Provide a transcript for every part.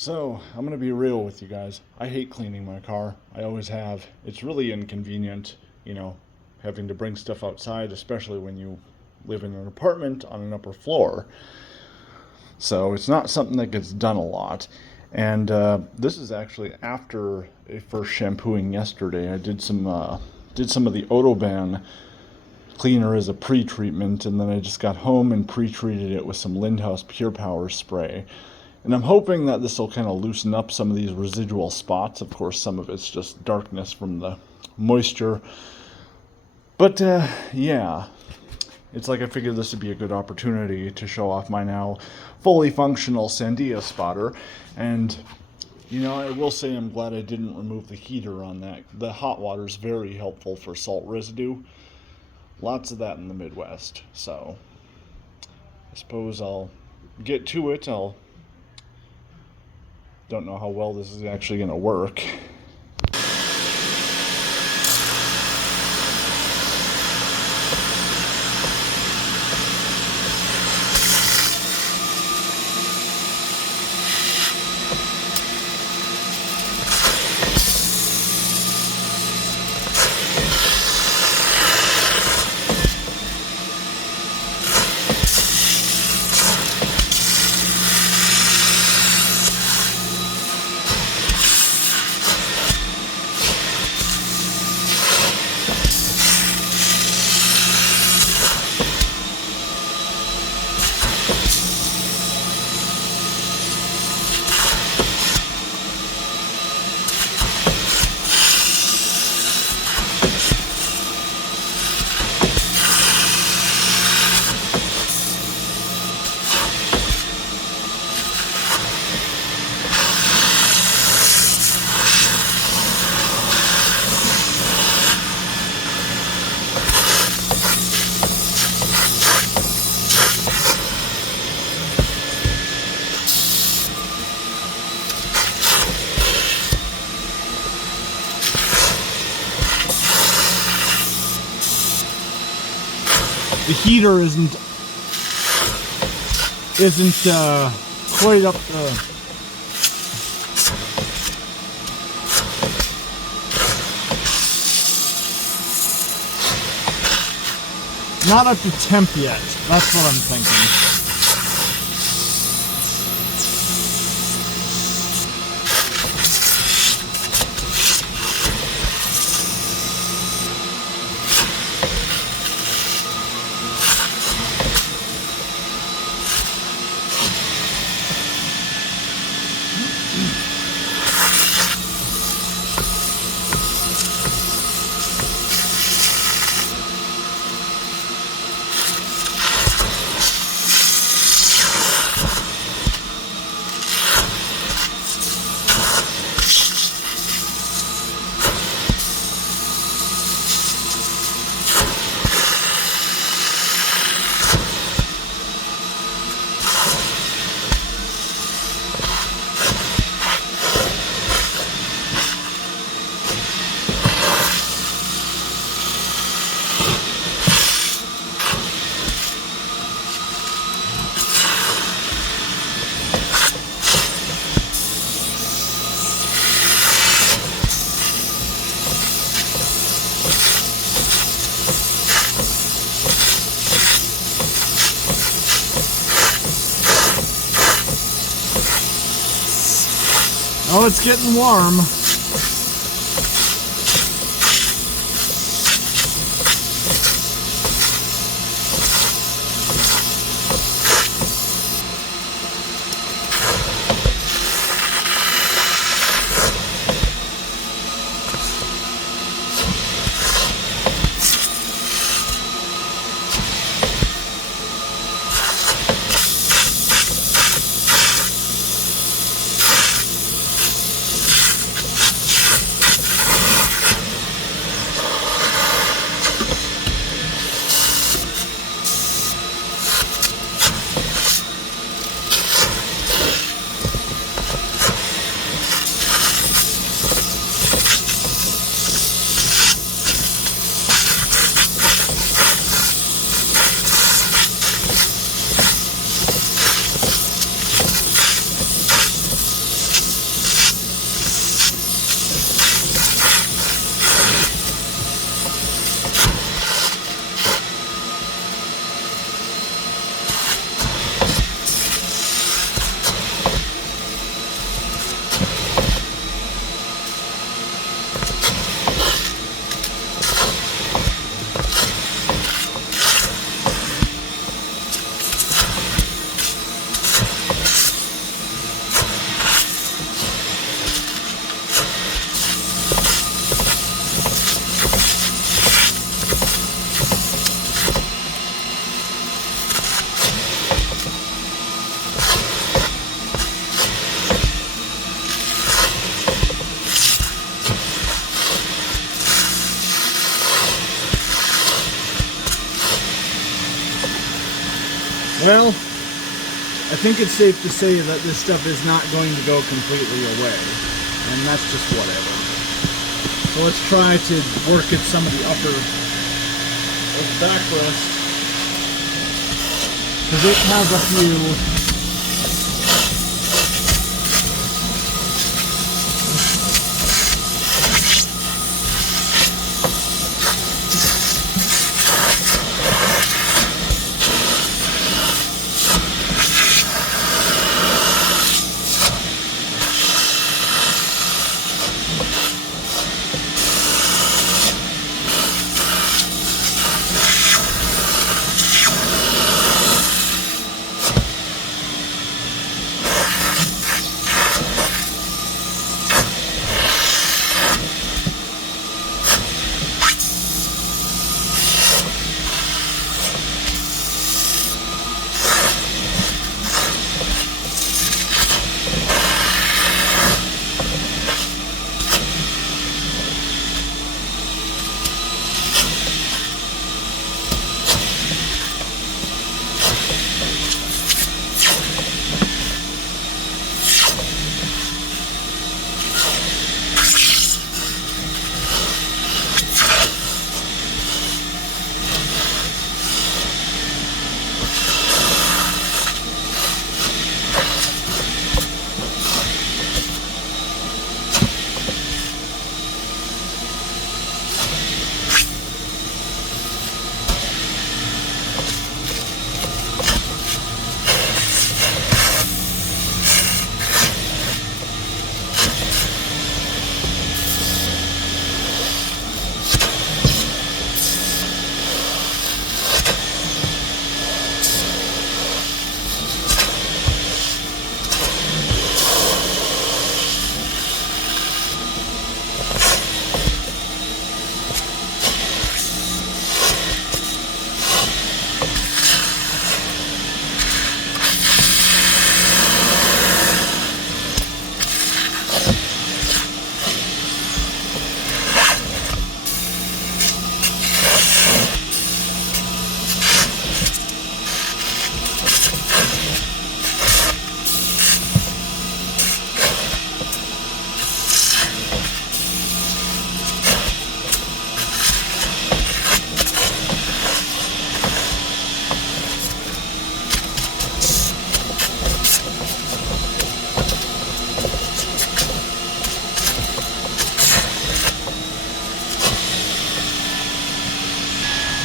So, I'm going to be real with you guys. I hate cleaning my car. I always have. It's really inconvenient, having to bring stuff outside, especially when you live in an apartment on an upper floor. So, it's not something that gets done a lot. And this is actually after a first shampooing yesterday. I did some of the Autoban cleaner as a pre-treatment, and then I just got home and pre-treated it with some Lindhaus Pure Power spray. And I'm hoping that this will kind of loosen up some of these residual spots. Of course, some of it's just darkness from the moisture. But yeah, it's like I figured this would be a good opportunity to show off my now fully functional Sandia spotter. And, I will say I'm glad I didn't remove the heater on that. The hot water is very helpful for salt residue. Lots of that in the Midwest. So I suppose I'll get to it. Don't know how well this is actually going to work. The heater isn't quite up the not up to temp yet. That's what I'm thinking. Oh, it's getting warm. Well, I think it's safe to say that this stuff is not going to go completely away, and that's just whatever. So let's try to work at some of the upper backrest, because it has a few.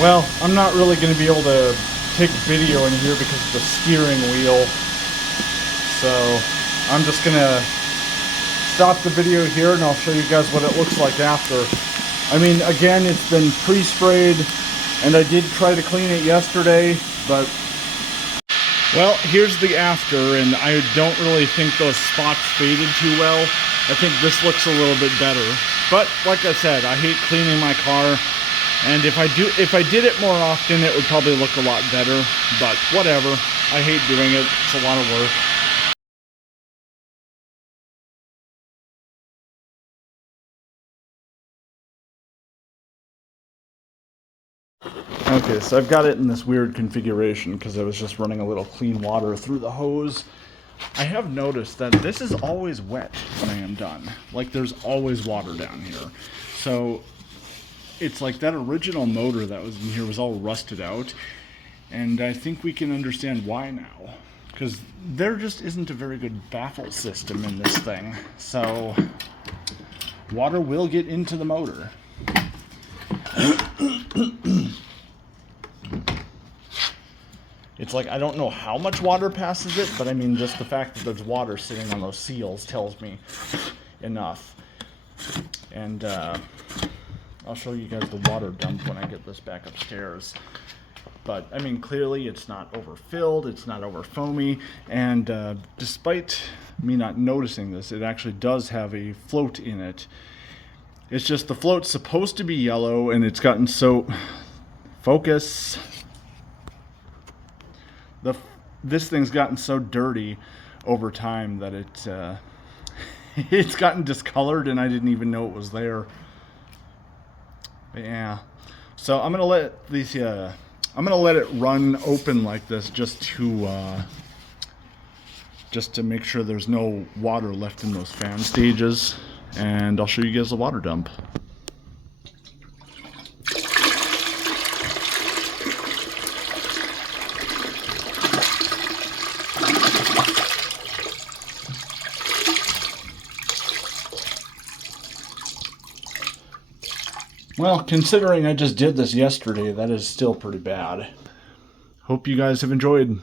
Well, I'm not really going to be able to take video in here because of the steering wheel. So I'm just going to stop the video here and I'll show you guys what it looks like after. I mean, again, it's been pre-sprayed and I did try to clean it yesterday, but well, here's the after, and I don't really think those spots faded too well. I think this looks a little bit better. But like I said, I hate cleaning my car. And if I did it more often, it would probably look a lot better, but whatever. I hate doing it. It's a lot of work. Okay, so I've got it in this weird configuration because I was just running a little clean water through the hose. I have noticed that this is always wet when I am done. Like, there's always water down here. So it's like that original motor that was in here was all rusted out, and I think we can understand why now, because there just isn't a very good baffle system in this thing, so water will get into the motor. It's like, I don't know how much water passes it, but I mean, just the fact that there's water sitting on those seals tells me enough. And I'll show you guys the water dump when I get this back upstairs. But, I mean, clearly it's not overfilled, it's not over foamy, and despite me not noticing this, it actually does have a float in it. It's just the float's supposed to be yellow, and it's gotten so... Focus! This thing's gotten so dirty over time that it's gotten discolored, and I didn't even know it was there. But yeah, so I'm gonna let these I'm gonna let it run open like this just to make sure there's no water left in those fan stages, and I'll show you guys the water dump. Well, considering I just did this yesterday, that is still pretty bad. Hope you guys have enjoyed.